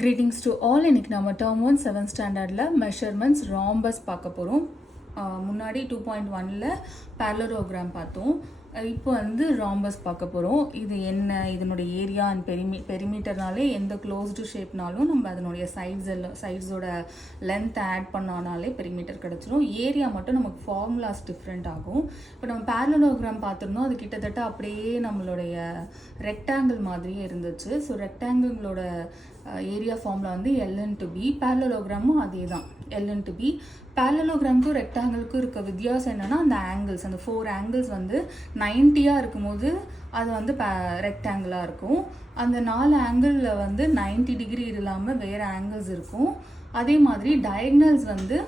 Greetings to all. இன்னைக்கு நம்ம term 1 7th ஸ்டாண்டர்டில் மெஷர்மெண்ட்ஸ் ராம்பஸ் பார்க்க போகிறோம். முன்னாடி 2.1ல் parallelogram பார்த்தோம். இப்போ வந்து ராம்பஸ் பார்க்க போகிறோம். இது என்ன, இதனுடைய ஏரியா அண்ட் பெரிமீட்டர்னாலே எந்த க்ளோஸ்டு ஷேப்னாலும் நம்ம அதனுடைய சைட்ஸோட லென்த் ஆட் பண்ணானாலே பெரிமீட்டர் கிடச்சிரும். ஏரியா மட்டும் நமக்கு ஃபார்முலாஸ் டிஃப்ரெண்ட் ஆகும். இப்போ நம்ம parallelogram பார்த்துருந்தோம், அது கிட்டத்தட்ட அப்படியே நம்மளுடைய ரெக்டாங்கிள் மாதிரியே இருந்துச்சு. ஸோ ரெக்டாங்கிளோட ஏரியா ஃபார்முலா வந்து L into B. parallelogram அதே தான், L into B. parallelogram-க்கும் ரெக்டாங்கிளுக்கும் இருக்க வித்தியாசம் என்னென்னா, அந்த ஆங்கிள்ஸ், அந்த 4 ஆங்கிள்ஸ் வந்து 90 இருக்கும்போது அது வந்து ரெக்டாங்கிளாக இருக்கும். அந்த 4 ஆங்கிளில் வந்து 90 டிகிரி இல்லாமல் வேறு ஆங்கிள்ஸ் இருக்கும். அதே மாதிரி டயக்னல்ஸ் வந்து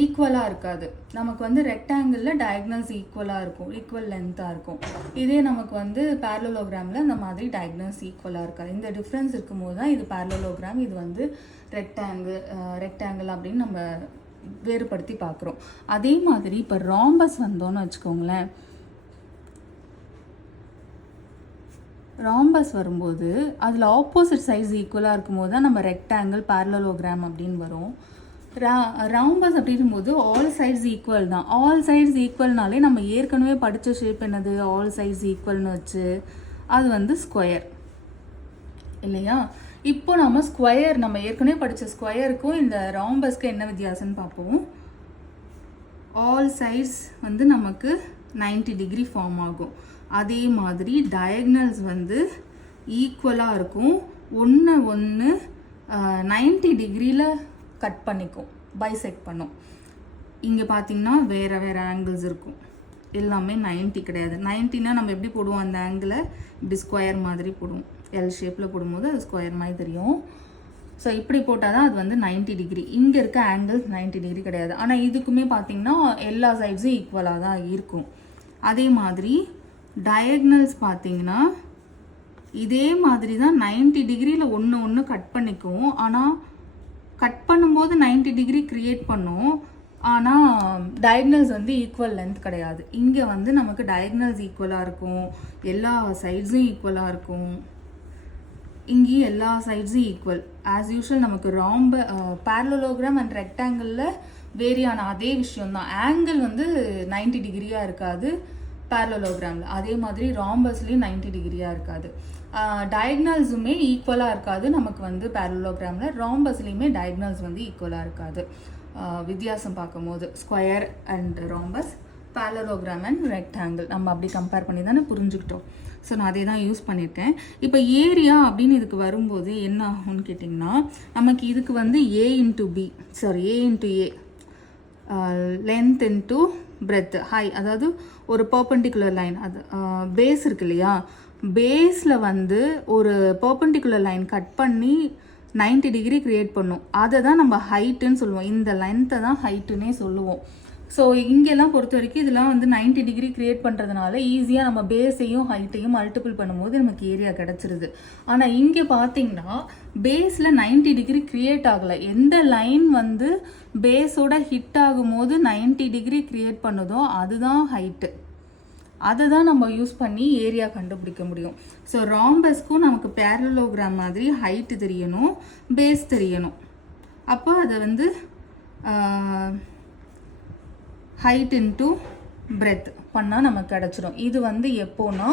ஈக்குவலாக இருக்காது. நமக்கு வந்து ரெக்டாங்கிளில் டயக்னல்ஸ் ஈக்குவலாக இருக்கும், ஈக்குவல் லென்த்தாக இருக்கும். இதே நமக்கு வந்து parallelogram-ல அந்த மாதிரி டயக்னல்ஸ் ஈக்குவலாக இருக்காது. இந்த டிஃப்ரென்ஸ் இருக்கும்போது தான் இது parallelogram, இது வந்து ரெக்டாங்கிள் அப்படின்னு நம்ம வேறுபடுத்தி பார்க்குறோம். அதே மாதிரி இப்போ ராம்பஸ் வந்தோன்னு வச்சுக்கோங்களேன். ராம்பஸ் வரும்போது அதில் ஆப்போசிட் சைஸ் ஈக்குவலாக இருக்கும்போது தான் நம்ம ரெக்டாங்கிள் parallelogram அப்படின்னு வரும். ராம்பஸ் அப்படிங்கும்போது ஆல் சைட்ஸ் ஈக்குவல் தான். ஆல் சைட்ஸ் ஈக்குவல்னாலே நம்ம ஏற்கனவே படித்த ஷேப் என்னது, ஆல் சைட்ஸ் ஈக்குவல்னு வச்சு அது வந்து ஸ்கொயர் இல்லையா. இப்போ நம்ம ஸ்கொயர், நம்ம ஏற்கனவே படித்த ஸ்கொயருக்கும் இந்த ராம்பஸ்க்கு என்ன வித்தியாசம்னு பார்ப்போம். ஆல் சைட்ஸ் வந்து நமக்கு 90 டிகிரி ஃபார்ம் ஆகும். அதே மாதிரி டயக்னல்ஸ் வந்து ஈக்குவலாக இருக்கும். ஒன்று 90 டிகிரியில் கட் பண்ணிக்கும், பைசெக்ட் பண்ணும். இங்கே பார்த்தீங்கன்னா வேறு வேறு ஆங்கிள்ஸ் இருக்கும், எல்லாமே 90 கிடையாது. 90னா நம்ம எப்படி போடுவோம், அந்த ஆங்கிளை இப்படி ஸ்கொயர் மாதிரி போடுவோம். எல் ஷேப்பில் போடும்போது அது ஸ்கொயர் மாதிரி தெரியும். ஸோ இப்படி போட்டால் தான் அது வந்து 90 டிகிரி. இங்கே இருக்க ஆங்கிள்ஸ் 90 டிகிரி கிடையாது. ஆனால் இதுக்குமே பார்த்தீங்கன்னா எல்லா சைட்ஸும் ஈக்குவலாக தான் இருக்கும். அதே மாதிரி டயக்னல்ஸ் பார்த்தீங்கன்னா இதே மாதிரி தான் 90 டிகிரியில் ஒன்று கட் பண்ணிக்கும். ஆனால் கட் பண்ணும்போது 90 டிகிரி க்ரியேட் பண்ணும். ஆனால் டயக்னல்ஸ் வந்து ஈக்குவல் லென்த் கிடையாது. இங்கே வந்து நமக்கு டயக்னல்ஸ் ஈக்குவலாக இருக்கும், எல்லா சைட்ஸும் ஈக்குவலாக இருக்கும். இங்கேயும் எல்லா சைட்ஸும் ஈக்குவல். ஆஸ் யூஷுவல் நமக்கு parallelogram அண்ட் ரெக்டாங்கிளில் வேரியான அதே விஷயம்தான். ஆங்கிள் வந்து 90 டிகிரியாக இருக்காது parallelogram-ல. அதே மாதிரி ராம்பஸ்லேயும் 90 டிகிரியாக இருக்காது. டயக்னல்ஸுமே ஈக்குவலாக இருக்காது நமக்கு வந்து parallelogram-ல. ராம்பஸ்லேயுமே டயக்னல்ஸ் வந்து ஈக்குவலாக இருக்காது. வித்தியாசம் பார்க்கும்போது square and rhombus, parallelogram and rectangle நம்ம அப்படி கம்பேர் பண்ணி தானே புரிஞ்சுக்கிட்டோம். ஸோ நான் அதே தான் யூஸ் பண்ணியிருக்கேன். இப்போ ஏரியா அப்படின்னு இதுக்கு வரும்போது என்ன ஆகும்னு கேட்டிங்கன்னா, நமக்கு இதுக்கு வந்து A into A length into breadth, ஹை, அதாவது ஒரு பர்பெண்டிகுலர் லைன், அது பேஸ் இருக்கு இல்லையா, பேஸில் வந்து ஒரு பர்பெண்டிகுலர் லைன் கட் பண்ணி 90 டிகிரி க்ரியேட் பண்ணும். அதை தான் நம்ம ஹைட்டுன்னு சொல்லுவோம். இந்த லென்த்தை தான் ஹைட்டுன்னே சொல்லுவோம். ஸோ இங்கெல்லாம் பொறுத்த வரைக்கும் இதெல்லாம் வந்து 90 டிகிரி க்ரியேட் பண்ணுறதுனால ஈஸியாக நம்ம பேஸையும் ஹைட்டையும் மல்டிபிள் பண்ணும்போது நமக்கு ஏரியா கிடச்சிருது. ஆனால் இங்கே பார்த்தீங்கன்னா பேஸில் 90 டிகிரி க்ரியேட் ஆகலை. எந்த லைன் வந்து பேஸோட ஹிட் ஆகும்போது 90 டிகிரி க்ரியேட் பண்ணுதோ அதுதான் ஹைட்டு. அதை தான் நம்ம யூஸ் பண்ணி ஏரியா கண்டுபிடிக்க முடியும். ஸோ ராம்பஸ்க்கும் நமக்கு parallelogram மாதிரி ஹைட்டு தெரியணும், பேஸ் தெரியணும். அப்போ அதை வந்து ஹைட் இன்ட்டு பிரெத் பண்ணால் நமக்கு கிடச்சிரும். இது வந்து எப்போனா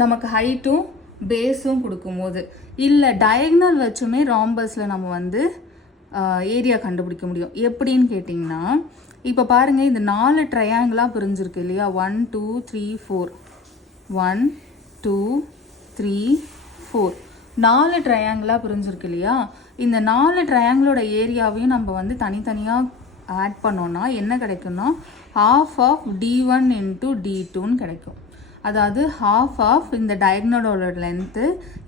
நமக்கு ஹைட்டும் பேஸும் கொடுக்கும்போது. இல்லை டயக்னல் வச்சுமே ராம்பஸில் நம்ம வந்து ஏரியா கண்டுபிடிக்க முடியும். எப்படின்னு கேட்டிங்கன்னா, இப்போ பாருங்கள், இந்த 4 ட்ரையாங்கிளாக பிரிஞ்சிருக்கு இல்லையா, 1 2 3 4 1 2 3 4 4 ட்ரையாங்கிளாக பிரிஞ்சிருக்கு இல்லையா. இந்த 4 ட்ரையாங்கிளோட ஏரியாவையும் நம்ம வந்து தனித்தனியாக ஆட் பண்ணோன்னா என்ன கிடைக்கும்னா, half of D1 into D2ன்னு கிடைக்கும். அதாவது half of இந்த டயக்னலோட லென்த்து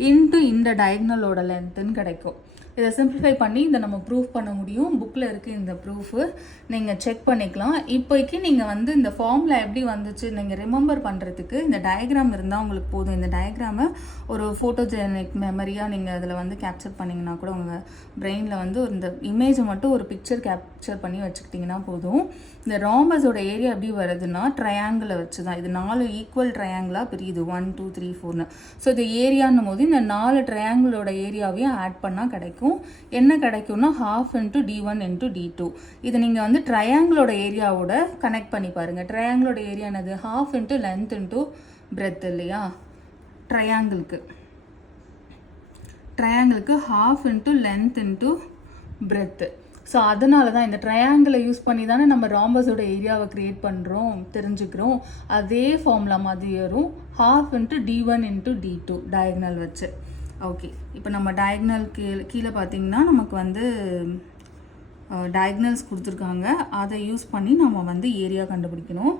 இன்ட்டு இந்த டயக்னலோட லென்த்துன்னு கிடைக்கும். இதை சிம்பிளிஃபை பண்ணி இதை நம்ம ப்ரூஃப் பண்ண முடியும். புக்கில் இருக்குது இந்த ப்ரூஃபு, நீங்கள் செக் பண்ணிக்கலாம். இப்போதைக்கு நீங்கள் வந்து இந்த ஃபார்மில் எப்படி வந்துச்சு நீங்கள் ரிமெம்பர் பண்ணுறதுக்கு இந்த டயக்ராம் இருந்தால் உங்களுக்கு போதும். இந்த டயக்ராமை ஒரு ஃபோட்டோஜெனிக் மெமரியாக நீங்கள் அதில் வந்து கேப்சர் பண்ணிங்கன்னா கூட உங்கள் பிரெயினில் வந்து இந்த இமேஜை மட்டும் ஒரு பிக்சர் கேப்சர் பண்ணி வச்சுக்கிட்டிங்கன்னா போதும். இந்த ராம்பஸோட ஏரியா எப்படி வருதுன்னா ட்ரையாங்கிளை வச்சு தான். இது 4 ஈக்குவல் ட்ரையாங்கிளாக பிரியுது, 1 2 3 4ன்னு. ஸோ இது ஏரியான்னும் போது இந்த 4 ட்ரையாங்கிளோட ஏரியாவையும் ஆட் பண்ணால் கிடைக்கும். என்ன கிடைக்கும்னா ½ × d1 × d2. இது நீங்கள் வந்து ட்ரையாங்கிளோட ஏரியாவோட கனெக்ட் பண்ணி பாருங்கள். ட்ரையாங்கிளோட ஏரியா என்னது? ½ × லென்த் × பிரெத் இல்லையா? ட்ரையாங்கிளுக்கு ½ × லென்த் × பிரெத்து. ஸோ அதனால தான் இந்த ட்ரையாங்கிளை யூஸ் பண்ணி தானே நம்ம ராம்பஸோட ஏரியாவை க்ரியேட் பண்ணுறோம், தெரிஞ்சுக்கிறோம். அதே ஃபார்முலா மாதிரி வரும், ½ × d1 × d2 டயக்னல் வச்சு. ஓகே, இப்போ நம்ம டயக்னல் கீழே பார்த்தீங்கன்னா நமக்கு வந்து டயக்னல்ஸ் கொடுத்துருக்காங்க. அதை யூஸ் பண்ணி நம்ம வந்து ஏரியா கண்டுபிடிக்கணும்.